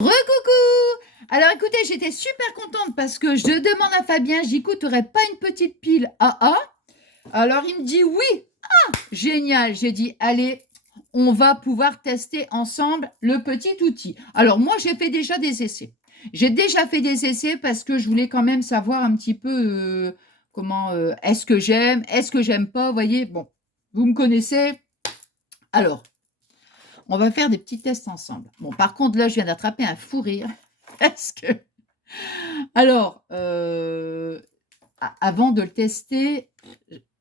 Recoucou! Alors écoutez, j'étais super contente parce que je demande à Fabien, je dis, écoute, tu n'aurais pas une petite pile AA? Alors il me dit oui. Ah, génial. J'ai dit, allez, on va pouvoir tester ensemble le petit outil. Alors moi, j'ai fait déjà des essais. J'ai déjà fait des essais parce que je voulais quand même savoir un petit peu comment, est-ce que j'aime pas, vous voyez. Bon, vous me connaissez. Alors, on va faire des petits tests ensemble. Bon, par contre, là, je viens d'attraper un fou rire parce que alors, avant de le tester,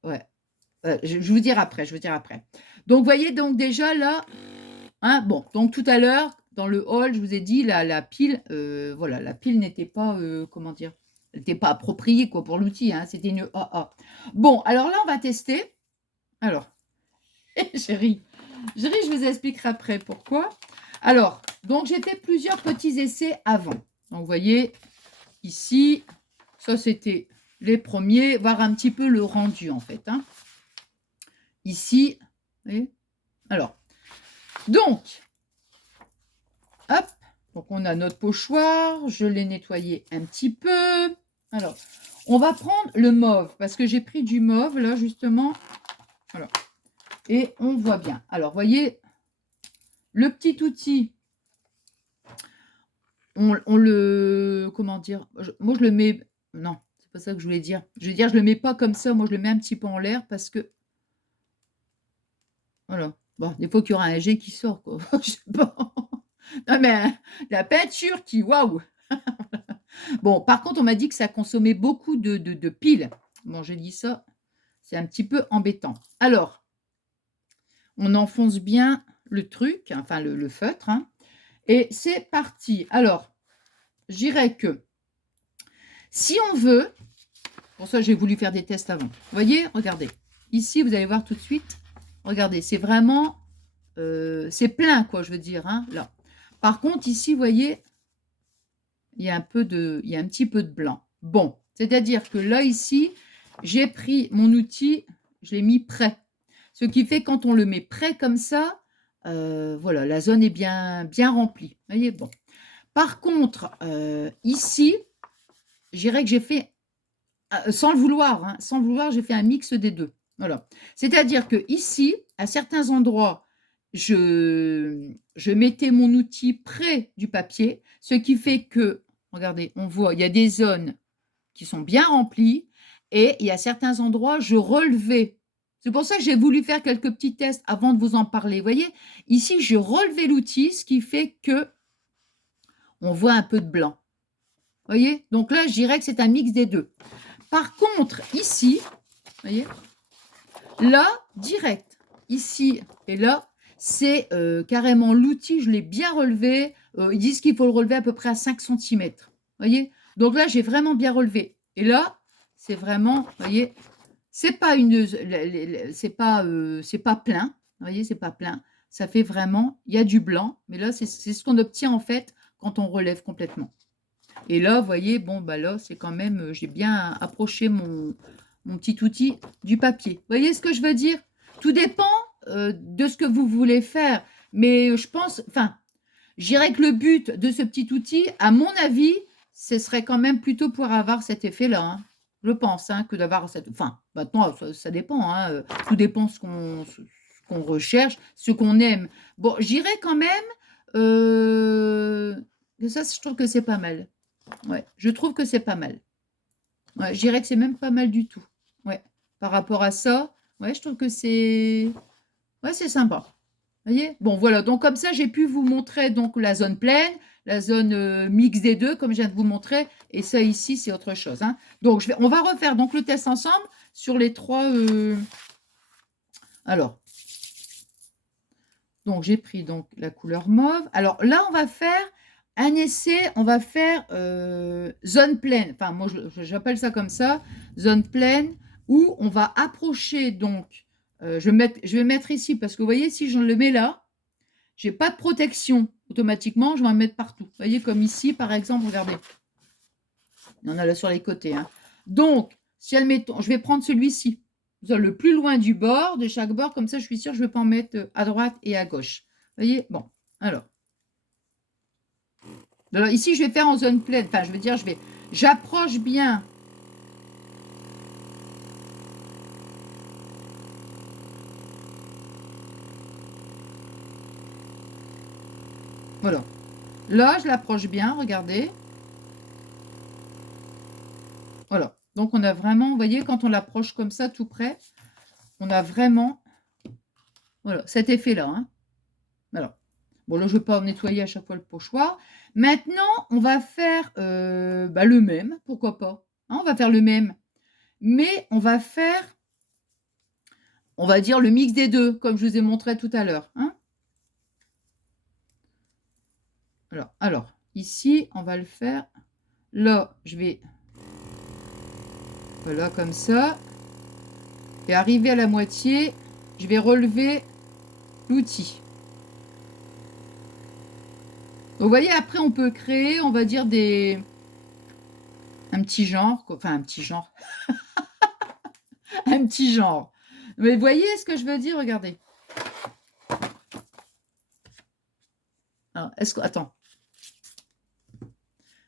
ouais, je vous dire après, Donc, vous voyez, donc déjà là, hein, bon, donc tout à l'heure, dans le hall, je vous ai dit, la pile, voilà, la pile n'était pas, comment dire, elle n'était pas appropriée quoi, pour l'outil, hein, c'était une AA. Bon, alors là, on va tester. Alors, chérie, je vous expliquerai après pourquoi. Alors, donc j'ai fait plusieurs petits essais avant. Donc, vous voyez, ici, ça c'était les premiers, voir un petit peu le rendu en fait. Hein. Ici, vous voyez. Alors, donc, hop, donc on a notre pochoir, je l'ai nettoyé un petit peu. Alors, on va prendre le mauve, parce que j'ai pris du mauve là justement. Alors, et on voit bien. Alors, voyez, le petit outil, on le, comment dire, moi je le mets, non, c'est pas ça que je voulais dire. Je veux dire, je le mets pas comme ça, moi je le mets un petit peu en l'air parce que, voilà. Bon, des fois qu'il y aura un jet qui sort, quoi. Je sais pas. Non, mais la peinture qui, waouh! Bon, par contre, on m'a dit que ça consommait beaucoup de piles. Bon, j'ai dit ça, c'est un petit peu embêtant. Alors, on enfonce bien le truc, enfin le feutre, hein, et c'est parti. Alors, je dirais que si on veut, pour ça j'ai voulu faire des tests avant. Vous voyez, regardez. Ici, vous allez voir tout de suite. Regardez, c'est vraiment, c'est plein, quoi, je veux dire, hein, là. Par contre, ici, vous voyez, il y a un petit peu de blanc. Bon, c'est-à-dire que là, ici, j'ai pris mon outil, je l'ai mis prêt. Ce qui fait quand on le met prêt comme ça, voilà, la zone est bien remplie. Vous voyez, bon. Par contre, ici, je dirais que j'ai fait, sans le vouloir, hein, sans le vouloir, j'ai fait un mix des deux. Voilà. C'est-à-dire que ici, à certains endroits, je mettais mon outil près du papier, ce qui fait que, regardez, on voit, il y a des zones qui sont bien remplies et il y a certains endroits, je relevais. C'est pour ça que j'ai voulu faire quelques petits tests avant de vous en parler. Vous voyez, ici, je relevais l'outil, ce qui fait que on voit un peu de blanc. Vous voyez, donc là, je dirais que c'est un mix des deux. Par contre, ici, vous voyez, là, direct, ici et là, c'est carrément l'outil, je l'ai bien relevé. Ils disent qu'il faut le relever à peu près à 5 cm. Vous voyez? Donc là, j'ai vraiment bien relevé. Et là, c'est vraiment, vous voyez, c'est pas c'est pas plein. Vous voyez, c'est pas plein. Ça fait vraiment, il y a du blanc, mais là, c'est ce qu'on obtient en fait quand on relève complètement. Et là, vous voyez, bon, bah là, c'est quand même, j'ai bien approché mon petit outil du papier. Vous voyez ce que je veux dire? Tout dépend de ce que vous voulez faire. Mais je pense, enfin, je dirais que le but de ce petit outil, à mon avis, ce serait quand même plutôt pour avoir cet effet-là. Hein. Je pense, hein, que d'avoir cette. Enfin, maintenant, ça dépend. Hein, tout dépend ce qu'on recherche, ce qu'on aime. Bon, j'irais quand même. Que ça, je trouve que c'est pas mal. Ouais, je trouve que c'est pas mal. Ouais, je dirais que c'est même pas mal du tout. Ouais, par rapport à ça, ouais, je trouve que c'est sympa. Vous voyez? Bon, voilà, donc comme ça, j'ai pu vous montrer donc la zone pleine, la zone mix des deux, comme je viens de vous montrer, et ça ici, c'est autre chose. Hein. Donc, on va refaire donc le test ensemble sur les trois. Alors, donc j'ai pris donc la couleur mauve. Alors là, on va faire un essai, on va faire zone pleine. Enfin, moi, j'appelle ça comme ça, zone pleine, où on va approcher donc. Je vais mettre ici parce que vous voyez, si je le mets là, j'ai pas de protection automatiquement, je vais en mettre partout. Vous voyez, comme ici, par exemple, regardez. Il y en a là sur les côtés. Hein. Donc, si admettons, je vais prendre celui-ci, le plus loin du bord, de chaque bord, comme ça, je suis sûre que je ne vais pas en mettre à droite et à gauche. Vous voyez, bon, alors. Alors ici, je vais faire en zone pleine. Enfin, je veux dire, j'approche bien. Voilà. Là, je l'approche bien, regardez. Voilà. Donc, on a vraiment, vous voyez, quand on l'approche comme ça, tout près, on a vraiment, voilà, cet effet-là. Hein. Voilà. Bon, là, je ne vais pas nettoyer à chaque fois le pochoir. Maintenant, on va faire le même, pourquoi pas. Hein, on va faire le même. Mais on va faire, on va dire, le mix des deux, comme je vous ai montré tout à l'heure. Hein. Alors, ici, on va le faire. Là, je vais, voilà, comme ça. Et arrivé à la moitié, je vais relever l'outil. Vous voyez, après, on peut créer, on va dire, un petit genre, enfin, un petit genre, un petit genre. Mais vous voyez ce que je veux dire? Regardez. Alors, attends.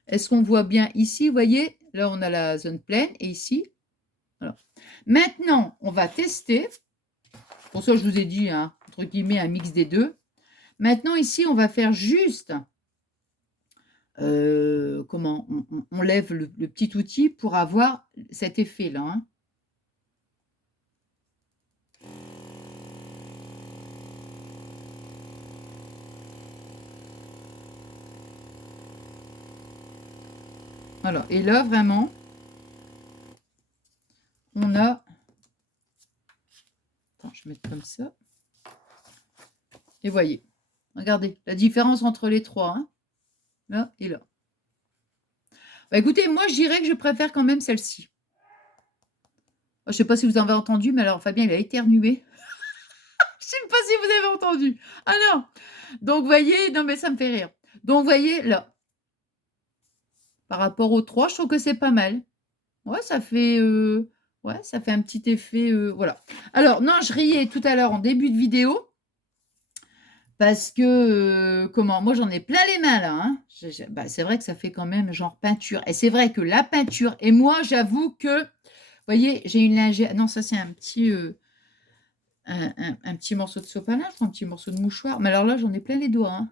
Est-ce qu'on voit bien ici? Vous voyez, là, on a la zone pleine, et ici, voilà. Maintenant, on va tester. Pour ça, je vous ai dit, hein, entre guillemets, un mix des deux. Maintenant, ici, on va faire juste, comment, on lève le petit outil pour avoir cet effet-là. Hein. Voilà. Et là, vraiment, on a... Attends, je vais mettre comme ça. Et voyez, regardez la différence entre les trois. Hein. Là et là. Bah, écoutez, moi, je dirais que je préfère quand même celle-ci. Je ne sais pas si vous en avez entendu, mais alors Fabien, il a éternué. Je ne sais pas si vous avez entendu. Ah non. Donc, vous voyez, non, mais ça me fait rire. Donc, vous voyez, là, par rapport aux trois, je trouve que c'est pas mal. Ouais, ça fait un petit effet, voilà. Alors, non, je riais tout à l'heure en début de vidéo parce que, comment, moi j'en ai plein les mains là. Hein. Bah, c'est vrai que ça fait quand même genre peinture. Et c'est vrai que la peinture, et moi j'avoue que, vous voyez, j'ai une lingette. Non, ça c'est un petit, un petit morceau de sopalin, un petit morceau de mouchoir. Mais alors là, j'en ai plein les doigts. Hein.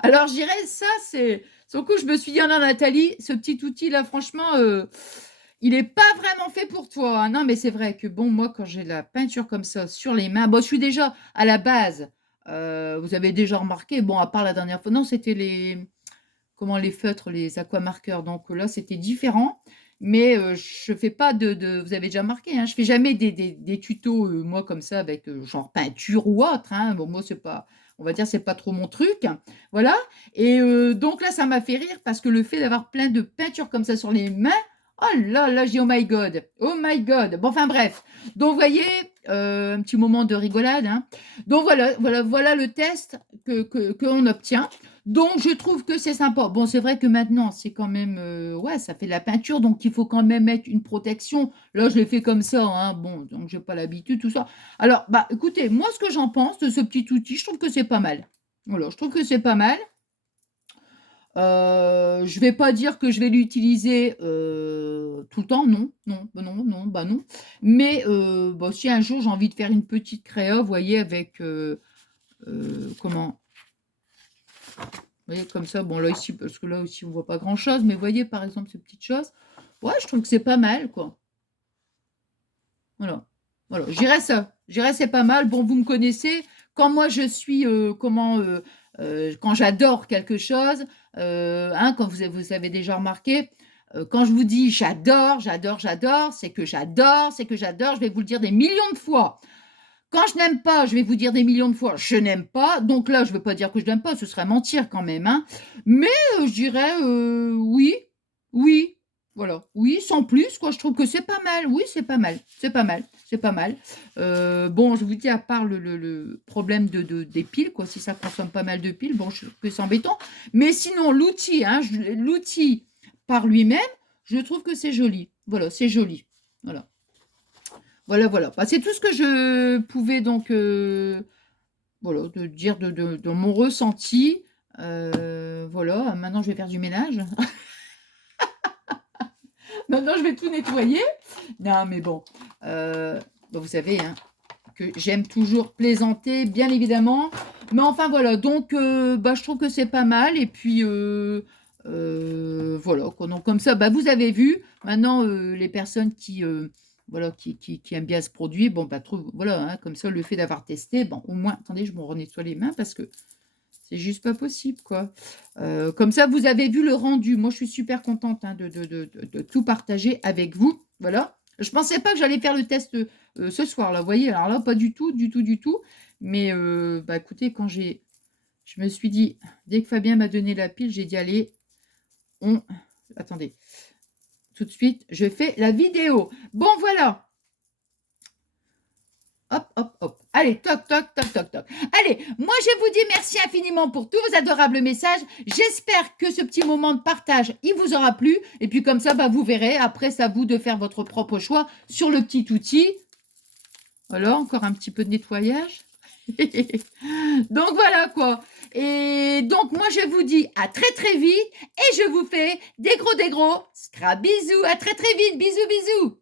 Alors, je dirais, ça, c'est. Sur le coup, je me suis dit, ah non, Nathalie, ce petit outil-là, franchement, il n'est pas vraiment fait pour toi. Hein. Non, mais c'est vrai que, bon, moi, quand j'ai la peinture comme ça sur les mains, bon, je suis déjà à la base, vous avez déjà remarqué, bon, à part la dernière fois, non, c'était les feutres, les aquamarqueurs. Donc là, c'était différent. Mais je fais pas vous avez déjà remarqué, hein, je fais jamais des tutos, moi, comme ça, avec genre peinture ou autre. Hein. Bon, moi, c'est pas, on va dire, c'est pas trop mon truc. Voilà. Et donc là, ça m'a fait rire parce que le fait d'avoir plein de peintures comme ça sur les mains, oh là là, j'ai oh my god, oh my god. Bon, enfin bref. Donc, vous voyez, un petit moment de rigolade. Hein. Donc voilà le test qu'on obtient. Donc, je trouve que c'est sympa. Bon, c'est vrai que maintenant, c'est quand même, ouais, ça fait de la peinture, donc il faut quand même mettre une protection. Là, je l'ai fait comme ça, hein. Bon, donc j'ai pas l'habitude, tout ça. Alors, bah, écoutez, moi, ce que j'en pense de ce petit outil, je trouve que c'est pas mal. Voilà, je trouve que c'est pas mal. Je vais pas dire que je vais l'utiliser tout le temps, non, non, bah non, non, bah non. Mais bah, si un jour j'ai envie de faire une petite créa, vous voyez, avec comment, vous voyez, comme ça, bon, là, ici, parce que là aussi, on voit pas grand-chose, mais vous voyez, par exemple, ces petites choses. Ouais, je trouve que c'est pas mal, quoi. Voilà. Voilà, je dirais ça. Je dirais c'est pas mal. Bon, vous me connaissez. Quand moi, je suis, quand j'adore quelque chose, hein, quand vous avez déjà remarqué, quand je vous dis j'adore, j'adore, j'adore, c'est que j'adore, c'est que j'adore, je vais vous le dire des millions de fois. Quand je n'aime pas, je vais vous dire des millions de fois, je n'aime pas. Donc là, je ne veux pas dire que je n'aime pas, ce serait mentir quand même. Hein. Mais je dirais oui, oui, voilà, oui, sans plus, quoi. Je trouve que c'est pas mal. Oui, c'est pas mal, c'est pas mal, c'est pas mal. Bon, je vous dis, à part le problème des piles, quoi, si ça consomme pas mal de piles, bon, je trouve que c'est embêtant. Mais sinon, l'outil, hein, l'outil par lui-même, je trouve que c'est joli. Voilà, c'est joli. Voilà. Voilà, voilà. Bah, c'est tout ce que je pouvais donc voilà, de dire de mon ressenti. Voilà, maintenant je vais faire du ménage. Maintenant je vais tout nettoyer. Non mais bon, bah, vous savez, hein, que j'aime toujours plaisanter, bien évidemment. Mais enfin voilà, donc bah, je trouve que c'est pas mal et puis, voilà quoi. Donc comme ça, bah, vous avez vu. Maintenant, les personnes qui, voilà, qui aiment bien ce produit, bon, bah, trouvent voilà, hein, comme ça, le fait d'avoir testé, bon, au moins attendez, je me renettoie les mains parce que c'est juste pas possible, quoi. Comme ça, vous avez vu le rendu. Moi, je suis super contente, hein, de tout partager avec vous. Voilà. Je pensais pas que j'allais faire le test, ce soir, là, vous voyez? Alors là, pas du tout, du tout, du tout. Mais bah, écoutez, je me suis dit, dès que Fabien m'a donné la pile, j'ai dit: «Allez, on» attendez, tout de suite, je fais la vidéo. Bon, voilà. Hop, hop, hop. Allez, toc, toc, toc, toc, toc. Allez, moi je vous dis merci infiniment pour tous vos adorables messages. J'espère que ce petit moment de partage, il vous aura plu. Et puis comme ça, bah, vous verrez. Après, c'est à vous de faire votre propre choix sur le petit outil. Voilà, encore un petit peu de nettoyage. Donc voilà quoi. Et donc moi je vous dis à très très vite et je vous fais des gros scrap bisous. À très très vite. Bisous bisous.